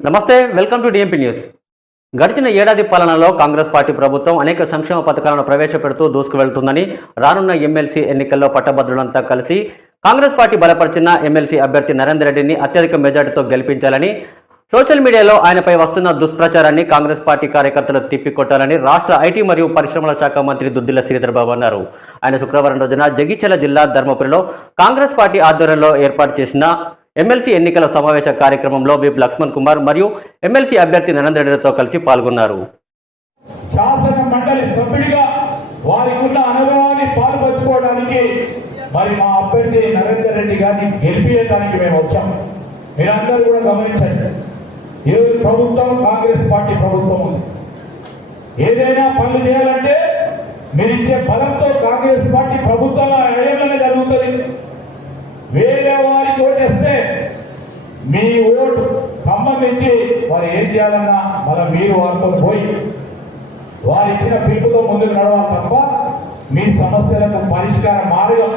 నమస్తే welcome to DMP news గడిచిన ఏడాది పాలనలో కాంగ్రెస్ పార్టీ ప్రభుత్వం అనేక సంక్షేమ పథకాలను ప్రవేశపెడుతూ దూసుకువెళ్తుందని రానున్న ఎమ్మెల్సీ ఎన్నికల్లో పట్టభద్రులంతా కలిసి కాంగ్రెస్ పార్టీ బలపరిచిన ఎమ్మెల్సీ అభ్యర్థి నరేందర్ రెడ్డిని అత్యధిక మెజార్టీతో గెలిపించాలని సోషల్ మీడియాలో ఆయనపై వస్తున్న దుష్ప్రచారాన్ని కాంగ్రెస్ పార్టీ కార్యకర్తలు తిప్పికొట్టాలని రాష్ట్ర ఐటీ మరియు పరిశ్రమల శాఖ మంత్రి దుద్దిల శ్రీధర్ బాబు అన్నారు. ఆయన శుక్రవారం రోజున జగిత్యాల జిల్లా ధర్మపురిలో కాంగ్రెస్ పార్టీ ఆధ్వర్యంలో ఏర్పాటు చేసిన ఎమ్మెల్సీ ఎన్నికల సమావేశ కార్యక్రమంలో విప్ లక్ష్మణ్ కుమార్ మరియు ఎమ్మెల్సీ అభ్యర్థి నరేంద్ర రెడ్డితో కలిసి పాల్గొన్నారు. శాసన మండలి సభ్యుడిగా వారికి ఉన్న అనుభవాన్ని పాల్పంచుకోవడానికి మరి మా అభ్యర్థి నరేంద్ర రెడ్డి గారిని గెలిపించడానికి మేము వచ్చాం. మీరందరూ కూడా గమనించండి. ఏ ప్రభుత్వం? కాంగ్రెస్ పార్టీ ప్రభుత్వం ఉంది. ఏదైనా పనులు చేయాలంటే మీరు ఇచ్చే బలంతో కాంగ్రెస్ పార్టీ ప్రభుత్వం ఏళ్ళనే జరుగుతుంది. వేరే వారికి ఓటేస్తే మీ ఓటు సంబంధించి వారు ఏం చేయాలన్నా మన మీరు వారితో పోయి వారు ఇచ్చిన పిలుపుతో ముందుకు నడవాలి తప్ప మీ సమస్యలకు పరిష్కార మార్గం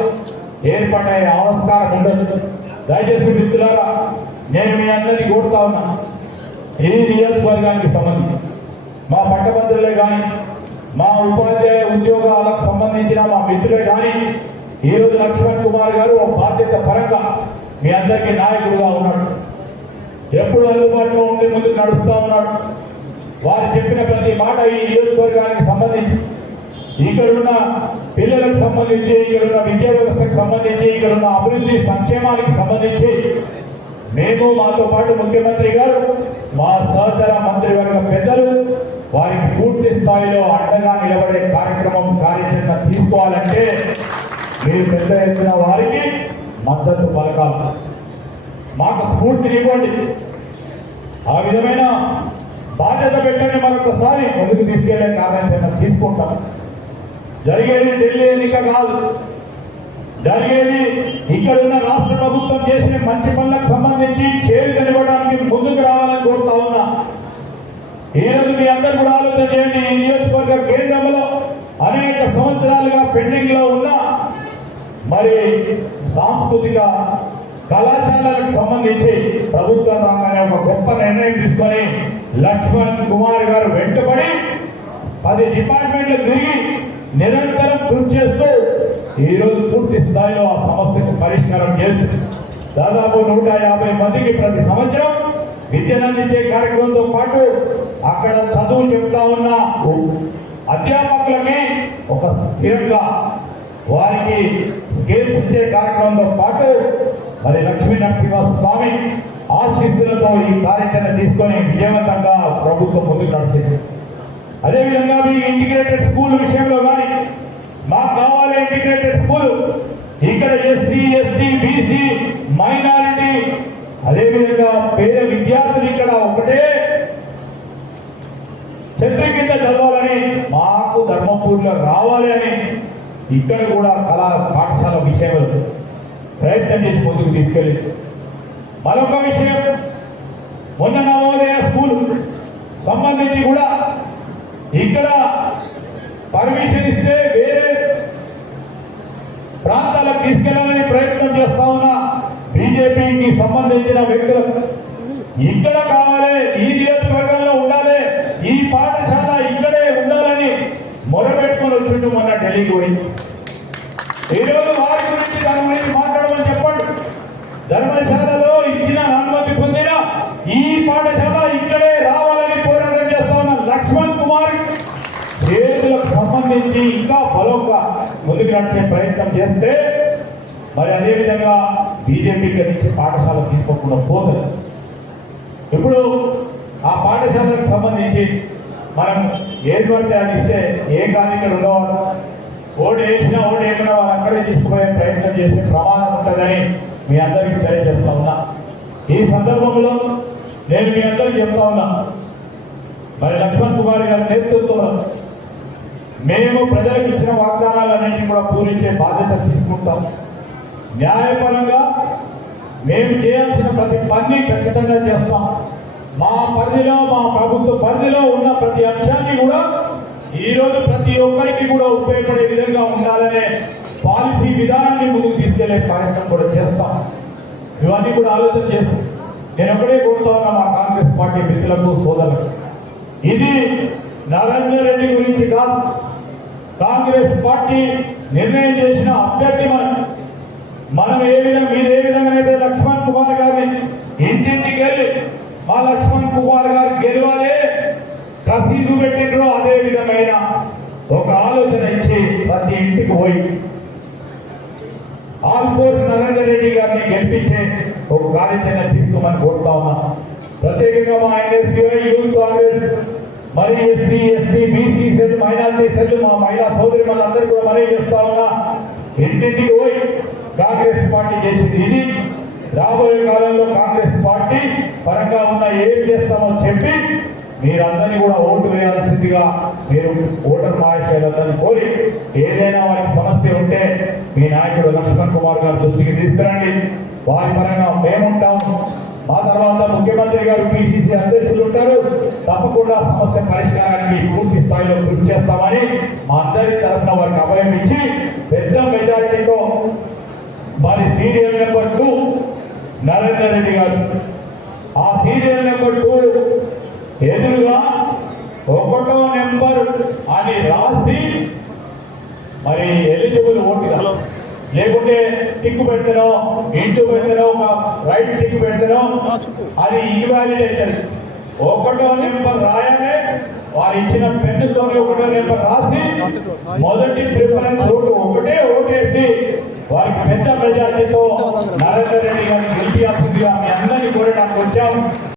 ఏర్పడే ఆవిష్కారం ఉండదు. దయచేసి మిత్రులారా నేను మీ అందరినీ కోరుతా ఉన్నా. ఈ నియోజకవర్గానికి సంబంధించి మా పట్టభద్రులే కానీ మా ఉపాధ్యాయ ఉద్యోగాలకు సంబంధించిన మా మిత్రులే కానీ ఈరోజు లక్ష్మణ్ కుమార్ గారు ఒక బాధ్యత పరంగా మీ అందరికీ నాయకుడుగా ఉన్నాడు. ముందుకు నడుస్తూ ఉన్నాడు. వారు చెప్పిన ప్రతి మాట ఈ నియోజకవర్గానికి సంబంధించి ఇక్కడ ఉన్న పిల్లలకు సంబంధించి ఇక్కడ ఉన్న విద్యా వ్యవస్థకు సంబంధించి ఇక్కడ ఉన్న అభివృద్ధి సంక్షేమానికి సంబంధించి మేము మాతో పాటు ముఖ్యమంత్రి గారు మా సహచర మంత్రివర్గ పెద్దలు వారికి పూర్తి స్థాయిలో అండగా నిలబడే కార్యక్రమం కార్యాచరణ తీసుకోవాలంటే మీరు పెద్ద ఎత్తున వారికి మద్దతు పలకాలి. మాకు స్ఫూర్తినివ్వండి. ఆ విధమైన బాధ్యత పెట్టండి మరొకసారి ముందుకు తీసుకెళ్ళే కారణం తీసుకుంటాం. జరిగేది ఢిల్లీ ఎన్నిక కాదు. జరిగేది ఇక్కడున్న రాష్ట్ర ప్రభుత్వం చేసిన మంచి పనులకు సంబంధించి చేరుకనివ్వడానికి ముందుకు రావాలని కోరుతా ఉన్నా. ఈరోజు మీ అందరు కూడా ఆలోచన చేయండి ఈ నియోజకవర్గ కేంద్రంలో అనేక సంవత్సరాలుగా పెండింగ్లో ఉన్న మరి సాంస్కృతిక కళాశాలకు సంబంధించి ప్రభుత్వం రాగానే ఒక గొప్ప నిర్ణయం తీసుకొని లక్ష్మణ్ కుమార్ గారు వెంటబడి పది డిపార్ట్మెంట్లు తిరిగి నిరంతరం కృషి చేస్తూ ఈరోజు పూర్తి స్థాయిలో ఆ సమస్యకు పరిష్కారం చేసి దాదాపు నూట యాభై మందికి ప్రతి సంవత్సరం విద్యను అందించే కార్యక్రమంతో పాటు అక్కడ చదువు చెప్తా ఉన్న అధ్యాపకులకి ఒక స్థిరంగా వారికి స్కేల్స్ ఇచ్చే కార్యక్రమంతో పాటు మరి లక్ష్మీ నరసింహ స్వామి ఆశీస్సులతో ఈ కార్యాచరణ తీసుకొని విజయవంతంగా ప్రభుత్వం ముందుకు నడిచింది. అదేవిధంగా మీ ఇంటిగ్రేటెడ్ స్కూల్ విషయంలో కానీ మాకు కావాలి ఇంటిగ్రేటెడ్ స్కూల్ ఇక్కడ ఎస్సీ ఎస్టీ బీసీ మైనారిటీ అదేవిధంగా పేద విద్యార్థులు ఇక్కడ ఒకటే ఛత్రి కింద చదవాలని మాకు ధర్మపూర్లో రావాలి అని ఇక్కడ కూడా కళా పాఠశాల విషయంలో ప్రయత్నం చేసి ముందుకు తీసుకెళ్ళి. మరొక విషయం మొన్న నవోదయ స్కూల్ సంబంధించి కూడా ఇక్కడ పర్మిషన్ ఇస్తే వేరే ప్రాంతాలకు తీసుకెళ్ళాలని ప్రయత్నం చేస్తా ఉన్న బీజేపీకి సంబంధించిన వ్యక్తులు ఇక్కడ కావాలి ఈ నియోజకవర్గంలో ఉండాలి ఈ పాఠశాల ఇక్కడే ఉండాలని మొరపెట్టుకొని వచ్చిండు మొన్న ఢిల్లీకి పోయి. ఈరోజు ధర్మశాలలో ఇచ్చిన అనుమతి పొందిన ఈ పాఠశాల ఇక్కడే రావాలని పోరాటం చేస్తామన్న లక్ష్మణ్ కుమార్. చేతులకు సంబంధించి ఇంకా బలంగా ముందుకు నడిచే ప్రయత్నం చేస్తే మరి అదేవిధంగా బీజేపీకి నుంచి పాఠశాల తీసుకోకుండా పోతుంది. ఇప్పుడు ఆ పాఠశాలకు సంబంధించి మనం ఏది అది ఇస్తే ఏ కార్యక్రమం ఇక్కడ ఉండవాలి ఓటు వేసినా ఓటు వేయకుండా వాళ్ళు అక్కడే తీసుకుపోయే ప్రయత్నం చేసే ప్రమాదం ఉంటుందని మీ అందరికీ తెలియజేస్తా ఉన్నా. ఈ సందర్భంలో నేను మీ అందరికీ చెప్తా ఉన్నా. మరి లక్ష్మణ్ కుమార్ గారి నేతృత్వంలో మేము ప్రజలకు ఇచ్చిన వాగ్దానాలన్నింటినీ కూడా పూరించే బాధ్యత తీసుకుంటాం. న్యాయపరంగా మేము చేయాల్సిన ప్రతి పని ఖచ్చితంగా చేస్తాం. మా పరిధిలో మా ప్రభుత్వ పరిధిలో ఉన్న ప్రతి అంశాన్ని కూడా ఈరోజు ప్రతి ఒక్కరికి కూడా ఉపయోగపడే విధంగా ఉండాలనే పాలసీ విధానాన్ని ముందుకు తీసుకెళ్ళే కార్యక్రమం కూడా చేస్తాం. ఇవన్నీ కూడా ఆలోచన చేస్తాం నేను ఒకటే కోరుతా ఉన్నా మా కాంగ్రెస్ పార్టీ మిత్రులకు సోదరులకు. ఇది నరేంద్ర రెడ్డి గురించి కాదు. కాంగ్రెస్ పార్టీ నిర్ణయం చేసిన అభ్యర్థి మనం. మనం ఏ విధంగా మీరు ఏ విధంగా అయితే లక్ష్మణ్ కుమార్ గారిని ఇంటింటికి వెళ్ళి మా లక్ష్మణ్ కుమార్ గారు గెలవాలి కసీదు పెట్టినో అదే విధమైన ఒక ఆలోచన ఇచ్చి ప్రతి ఇంటికి పోయి ఆల్ఫోర్స్ నరేంద్ర రెడ్డి గారిని గెలిపించే ఒక కార్యాచరణ తీసుకోమని కోరుతా ఉన్నా. ప్రత్యేకంగా మా ఎన్ఎస్సీ యూత్ కాంగ్రెస్ మరి SC ST BC cell minority cell మా మహిళా సోదరి మనందరూ కూడా మరే చేస్తా ఉన్నా. ఇంటింటికి పోయి కాంగ్రెస్ పార్టీ చేసింది ఇది రాబోయే కాలంలో కాంగ్రెస్ పార్టీ పరంగా ఉన్న ఏం చేస్తామో చెప్పి మీరందరినీ కూడా ఓటు వేయాల్సిందిగా మీరు ఓటర్ మహాశయులందరినీ కోరి ఏదైనా వారికి సమస్య ఉంటే మీ నాయకుడు లక్ష్మణ్ కుమార్ గారి దృష్టికి తీసుకురండి. వారి పరంగా మేముంటాం. మా తర్వాత ముఖ్యమంత్రి గారు పిసిసి అధ్యక్షులు ఉంటారు. తప్పకుండా సమస్య పరిష్కారానికి పూర్తి స్థాయిలో కృషి చేస్తామని మా అందరి తరఫున వారికి అభయం ఇచ్చి పెద్ద మెజారిటీతో మరి senior number two Narender Reddy గారు ఆ సీరియల్ నెంబర్ టూ ఎదురుగా ఒకటో నెంబర్ అని రాసి మరి ఎలిజిబుల్ ఓటుగా. లేకుంటే టిక్కు పెట్టడం ఇంటూ పెట్టడం ఒక రైట్ టిక్ పెట్టడం అది ఇన్వాలిడ్ అవుతుంది ఒకటో నెంబర్ రాయనే వారు ఇచ్చిన పెన్నుతో ఒకటో నెంబర్ రాసి మొదటి ప్రిఫరెన్స్ ఓటు ఒకటే ఓటేసి వారికి పెద్ద మెజార్టీతో నరేందర్ రెడ్డి గారిని మీ అందరినీ కోరడానికి వచ్చాం.